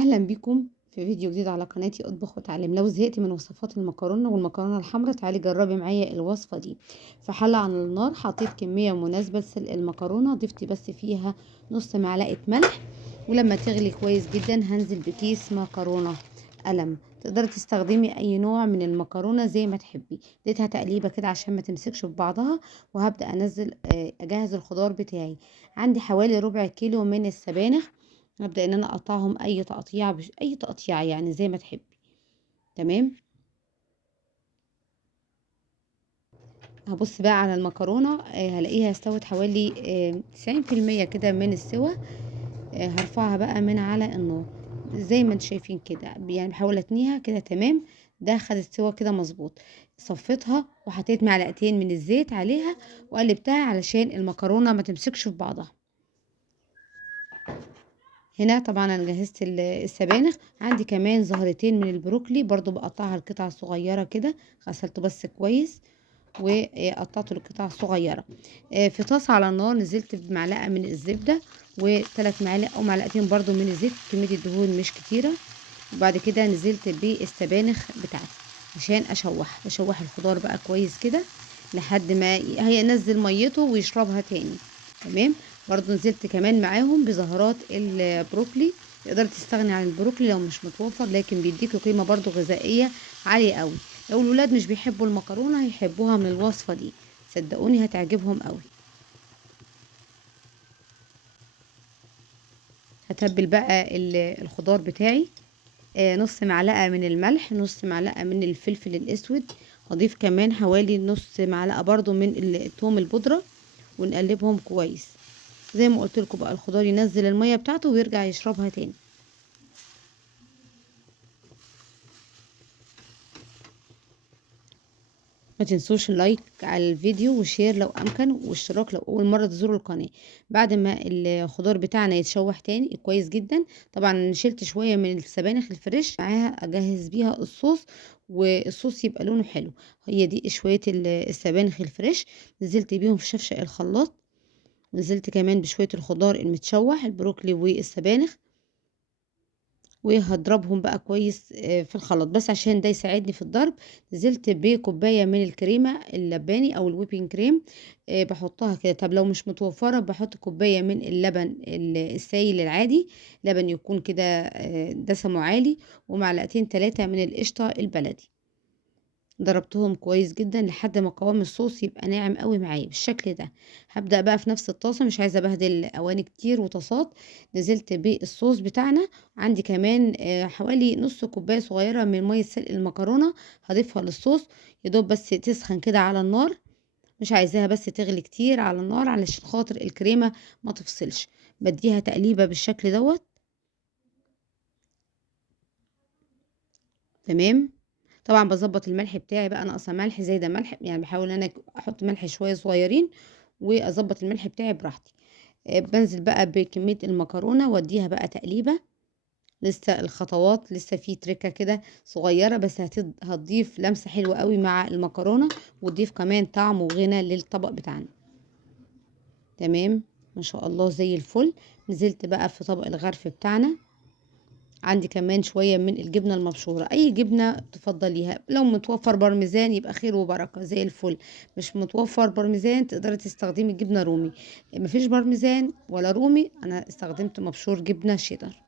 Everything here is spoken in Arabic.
أهلا بيكم في فيديو جديد على قناتي اطبخ واتعلم. لو زهقت من وصفات المكرونة والمكرونة الحمراء تعالي جربي معايا الوصفة دي. في حلة على النار حطيت كمية مناسبة لسلق المكرونة، ضفتي بس فيها نص معلقة ملح، ولما تغلي كويس جدا هنزل بكيس مكرونة قلم. تقدري تستخدمي اي نوع من المكرونة زي ما تحبي. اديتها تقليبة كده عشان ما تمسكش في بعضها، وهبدأ انزل اجهز الخضار بتاعي. عندي حوالي ربع كيلو من السبانخ، هبدأ ان انا اقطعهم اي تقطيع اي تقطيع يعني زي ما تحبي. تمام. هبص بقى على المكرونة، هلاقيها استوت حوالي 90% كده من السوا. هرفعها بقى من على النار زي ما انتم شايفين كده، يعني بحاول اتنيها كده. تمام، ده خدت سوا كده مظبوط. صفيتها وحطيت معلقتين من الزيت عليها وقلبتها علشان المكرونة ما تمسكش في بعضها. هنا طبعا انا جهزت السبانخ. عندي كمان زهرتين من البروكلي برضو بقطعها لقطع صغيره كده، غسلته بس كويس وقطعته لقطع صغيره. في طاسه على النار نزلت بمعلقه من الزبده وثلاث معالق او معلقتين برضو من الزيت، كميه الدهون مش كتيره. وبعد كده نزلت بالسبانخ بتاعتي عشان اشوح الخضار بقى كويس كده لحد ما هينزل ميته ويشربها تاني. تمام. برضو نزلت كمان معاهم بزهرات البروكلي. تقدر تستغني عن البروكلي لو مش متوفر، لكن بيديكوا قيمة برضو غذائية عالية قوي. لو الولاد مش بيحبوا المكرونة هيحبوها من الوصفة دي، صدقوني هتعجبهم قوي. هتبل بقى الخضار بتاعي. نص معلقة من الملح، نص معلقة من الفلفل الاسود، هضيف كمان حوالي نص معلقة برضو من الثوم البودرة، ونقلبهم كويس. زي ما قلت لكم بقى الخضار ينزل المية بتاعته ويرجع يشربها تاني. ما تنسوش اللايك على الفيديو وشير لو امكن، واشتراك لو اول مره تزوروا القناه. بعد ما الخضار بتاعنا يتشوح تاني كويس جدا، طبعا شلت شويه من السبانخ الفريش معاها اجهز بيها الصوص، والصوص يبقى لونه حلو. هي دي شويه السبانخ الفريش، نزلت بيهم في شفشق الخلاط. نزلت كمان بشويه الخضار المتشوح البروكلي والسبانخ، وهضربهم بقى كويس في الخلاط بس عشان ده يساعدني في الضرب. نزلت بكوبايه من الكريمه اللباني او الويبنج كريم، بحطها كده. طب لو مش متوفره بحط كوبايه من اللبن السائل العادي، لبن يكون كده دسمه عالي، ومعلقتين 3 من القشطه البلدي. ضربتهم كويس جدا لحد ما قوام الصوص يبقى ناعم قوي معايا بالشكل ده. هبدأ بقى في نفس الطاسة، مش عايزة ابهدل اواني كتير وطاسات. نزلت بالصوص بتاعنا. عندي كمان حوالي نص كوباية صغيرة من مية سلق المكرونة، هضيفها للصوص. يدوب بس تسخن كده على النار، مش عايزاها بس تغلي كتير على النار علشان خاطر الكريمة ما تفصلش. بديها تقليبة بالشكل دوت. تمام. طبعا بظبط الملح بتاعي بقى، ناقصه ملح زي ده ملح، يعني بحاول ان انا احط ملح شويه صغيرين واظبط الملح بتاعي براحتي. بنزل بقى بكميه المكرونه واديها بقى تقليبه. لسه الخطوات لسه في تركه كده صغيره بس هتضيف لمسه حلوه قوي مع المكرونه، وتضيف كمان طعم وغنى للطبق بتاعنا. تمام. ما شاء الله زي الفل. نزلت بقى في طبق الغرف بتاعنا. عندي كمان شوية من الجبنة المبشورة، أي جبنة تفضليها. لو متوفر بارميزان يبقى خير وبركة زي الفل. مش متوفر بارميزان تقدري تستخدمي جبنة رومي. مفيش بارميزان ولا رومي، أنا استخدمت مبشور جبنة شيدر.